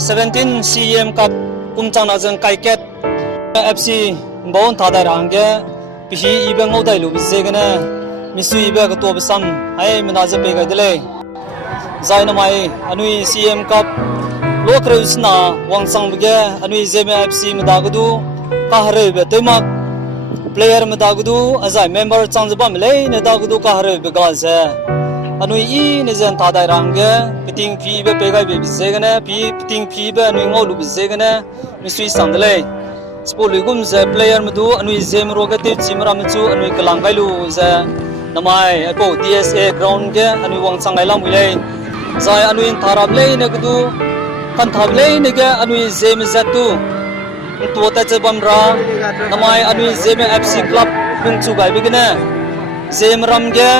17 CM Cup kumchang na jeng kaiket FC bon thadai rangge pihi ibe ngodai lu bizegene misu ibe ka to besam ai menaje pe ga dele zaina mai anui CM Cup lokre usna wangsang bge anui Zeme FC medagdu ka hare be temak player medagdu azai member changjba mle ne dagdu ka hare be galse anui I ne zen thadai rangge piting phi be pegai be bizegene piting phi be anui ngolu bizegene misui sandle Spoligum ze player madu anui Zeme rogative chimra machu anui kalangailu ze namai apo DSA ground ge anui wangsang ailam wile zai anui tharab le ne gudu kan thab le ne ge anui Zeme zatu tu ta chebam ra namai anui Zeme FC club bung chu gai bigene Zeme ram ge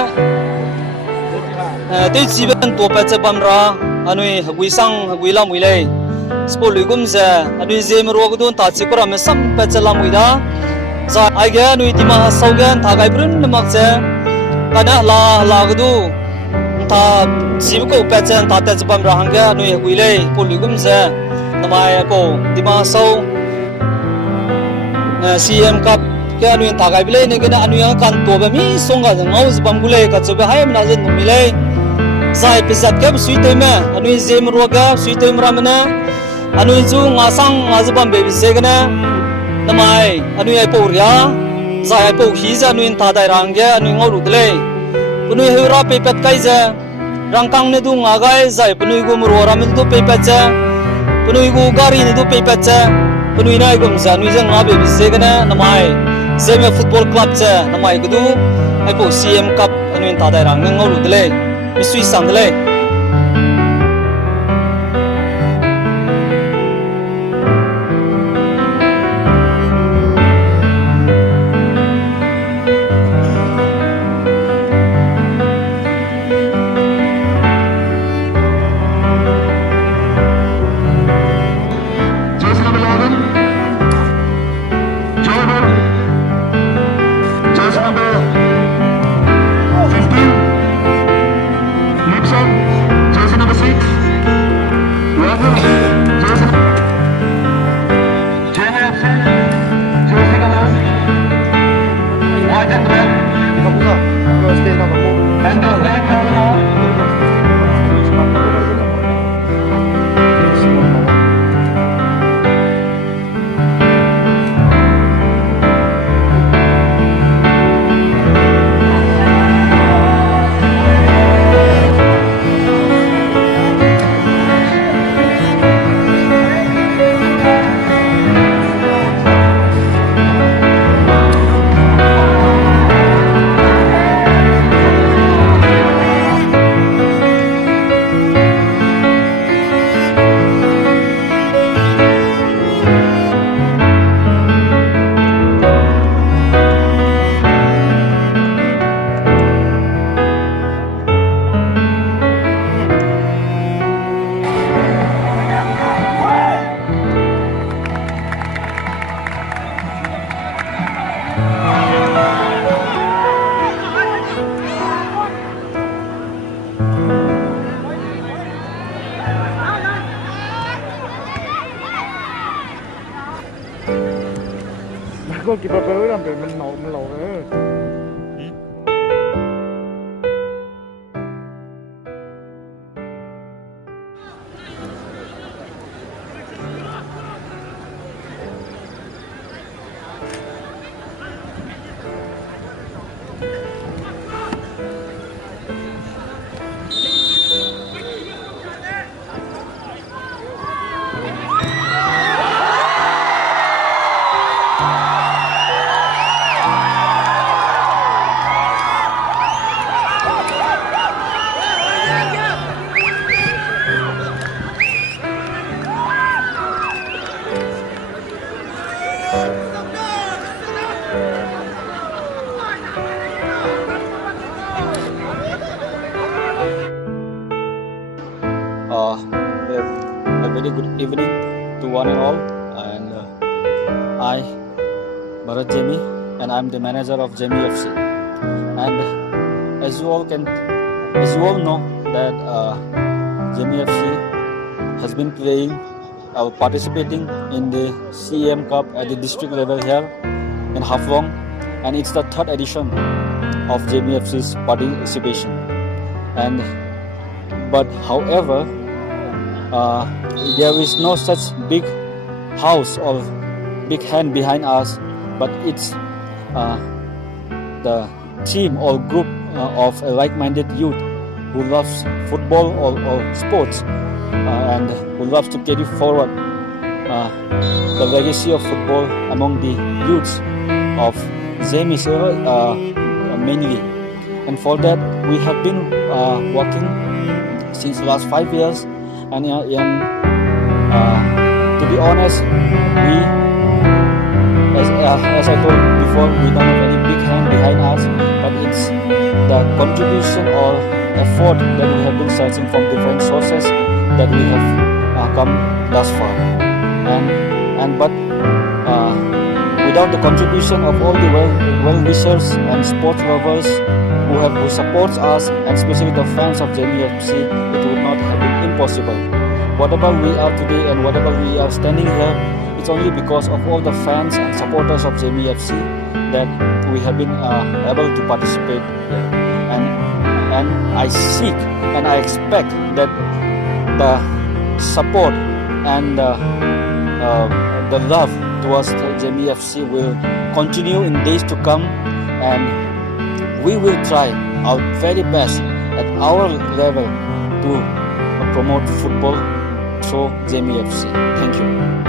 te chiben to pa chebam ra anui hagui lam wile Spoligum ze anui Zeme rogadun ta chikora me sam pa chalam wida za ai ge anui tima saugen thagai brun namak che kana la gudu ta chibko pa chen ta ta chebam ra hangge anui hagui le Spoligum ze namai ko tima sau CM Cup ke anui thagai bile ne gena anui kan to ba mi songa ngau zbam gule ka chobe hayam na zen numile zai pizat ke suite me anui Zeme roga suite mramna anui chu ngasang ngazbam be bisegna namai anui ai poria zai ai po khiza anui ta dai rangge anui ngau rudle anui heura pe pet kai ja rangkang ne du ngagai zai anui gu murora me du pe pet ja anui gu gari ne du pe pet ja anui nai gum ja anui ja ngabe bisegna namai Zeme football club ja namai gudu ai po CM Cup anui ta dai rang ngau rudle misui sandle Goalkeeperไปแล้วมันหลอกA very good evening to one and all, and I Bharat Zeme, and I'm the manager of Zeme FC. And as you all know that Zeme FC has been playing participating in the CEM Cup at the district level here in Haflong, and it's the third edition of Zeme FC's participation. But however, there is no such big house or big hand behind us, but it's the team or group of like-minded youth who loves football or sports and who loves to carry forward the legacy of football among the youths of Zeme mainly. And for that, we have been working since the last 5 years, and to be honest, we, as I told before, we don't have any big hand behind us, but it's the contribution or effort that we have been searching from different sources that we have come thus far. But without the contribution of all the well-wishers and sports lovers who supports us, and especially the fans of Zeme FC, it would not have been impossible. Whatever we are today and whatever we are standing here, it's only because of all the fans and supporters of Zeme FC that we have been able to participate here. And I seek and I expect that the support and the love towards Zeme FC will continue in days to come, and we will try our very best at our level to promote football through Zeme FC. Thank you.